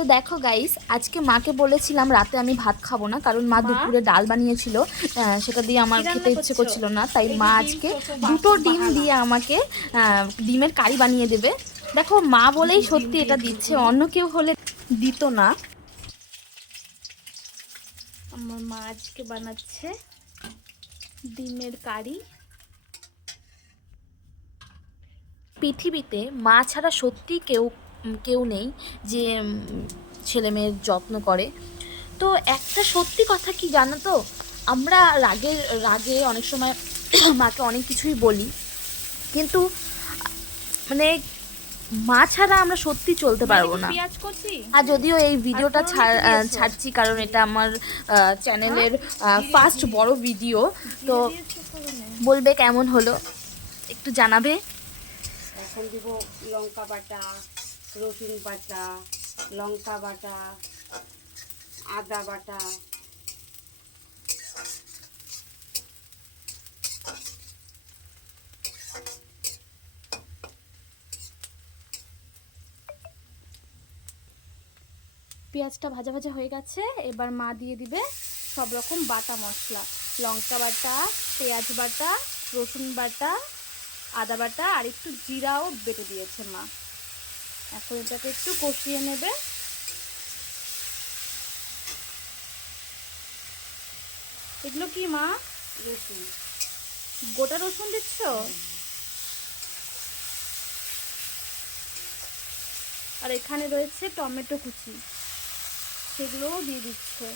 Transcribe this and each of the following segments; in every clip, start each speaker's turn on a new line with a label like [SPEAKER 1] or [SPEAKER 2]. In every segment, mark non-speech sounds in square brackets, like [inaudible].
[SPEAKER 1] তো দেখো গাইস আজকে মাকে বলেছিলাম রাতে আমি ভাত খাব না কারণ মা দুপুরে ডাল বানিয়েছিল সেটা দিয়ে আমার খেতে ইচ্ছে করছিল না তাই মা আজকে দুটো ডিম দিয়ে আমাকে ডিমের কারি বানিয়ে দেবে। দেখো মা বলেই সত্যি এটা দিচ্ছে অন্য কেউ হলে দিত না। আমার মা আজকে বানাচ্ছে ডিমের কারি। পৃথিবীতে মা ছাড়া সত্যি কেউ কেউ নেই যে ছেলে মেয়ের যত্ন করে। তো একটা সত্যি কথা কি জানো তো? আমরা রাগে রাগে অনেক সময় [coughs] মাকে অনেক কিছুই বলি। কিন্তু মানে মা ছাড়া আমরা সত্যি চলতে পারব না। আর যদিও এই ভিডিওটা? ছাড়ছি কারণ এটা আমার চ্যানেলের ফার্স্ট বড় ভিডিও। তো বলবে কেমন হলো? একটু জানাবে?
[SPEAKER 2] এখন দিব লঙ্কা বাটা রসুন বাটা, লঙ্কা বাটা, আদা বাটা।
[SPEAKER 3] পেঁয়াজটা ভাজা ভাজা হয়ে গেছে, এবার মা দিয়ে দিবে সব রকম বাটা মশলা। লঙ্কা বাটা, পেঁয়াজ বাটা, রসুন বাটা, আদা বাটা, আর একটু জিরাও বেটে দিয়েছে মা। এখন এটাকে একটু কষিয়ে নেবে। এগুলো কি মা?
[SPEAKER 2] রসুন।
[SPEAKER 3] গোটা রসুন দিচ্ছ? আর এখানে রয়েছে টমেটো কুচি। সেগুলোও দিয়ে দিচ্ছে।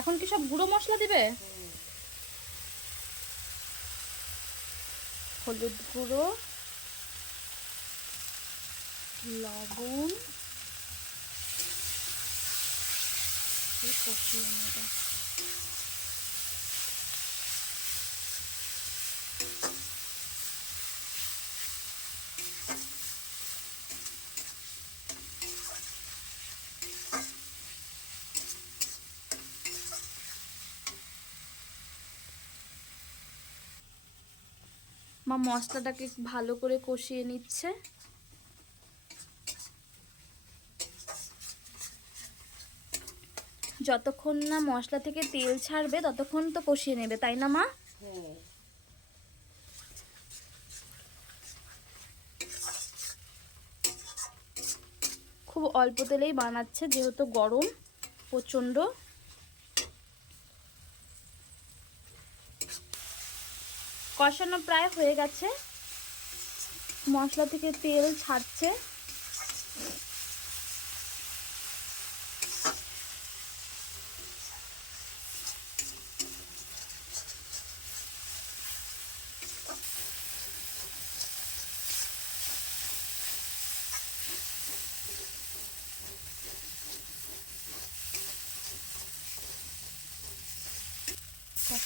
[SPEAKER 3] এখন কি সব গুঁড়ো মশলা দিবে? হলুদ গুঁড়ো লবণ কষিয়ে নেবে। মা মশলাটাকে ভালো করে কষিয়ে নিচ্ছে। যতক্ষণ না মশলা থেকে তেল ছাড়বে ততক্ষণ তো কষিয়ে নেবে তাই না মা?
[SPEAKER 2] হ্যাঁ।
[SPEAKER 3] খুব অল্প তেলেই বানাচ্ছে যেহেতু গরম প্রচণ্ড। কষানো প্রায় হয়ে গেছে। মশলা থেকে তেল ছাড়ছে।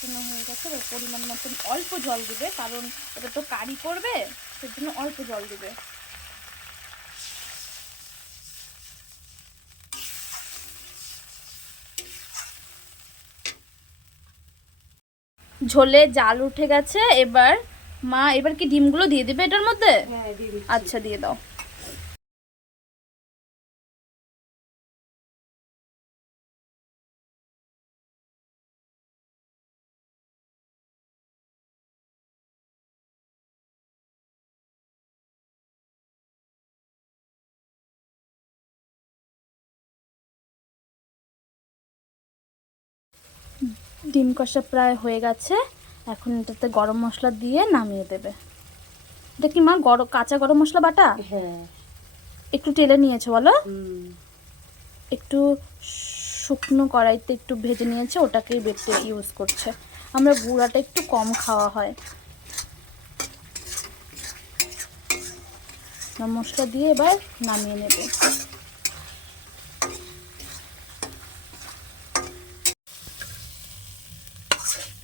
[SPEAKER 3] কষানো হয়ে গেছে এবার পরিমাণ মতন অল্প জল দিবে কারণ এটা তো কারি করবে সেজন্য অল্প জল দিবে। ঝোলে জাল উঠে গেছে এবার মা এবার কি ডিমগুলো দিয়ে দিবে এটার মধ্যে?
[SPEAKER 2] হ্যাঁ
[SPEAKER 3] আচ্ছা দিয়ে দাও। ডিম কষা প্রায় হয়ে গেছে। এখন এটাতে গরম মশলা দিয়ে নামিয়ে দেবে। এটা কি মা গরম কাঁচা গরম মশলা বাটা?
[SPEAKER 2] হ্যাঁ।
[SPEAKER 3] একটু টেলে নিয়েছো বলো। একটু শুকনো কড়াইতে একটু ভেজে নিয়েছে ওটাকেই বেটে ইউজ করছে। আমরা গুঁড়াটা একটু কম খাওয়া হয়। মশলা দিয়ে এবার নামিয়ে নেবে। Thanks.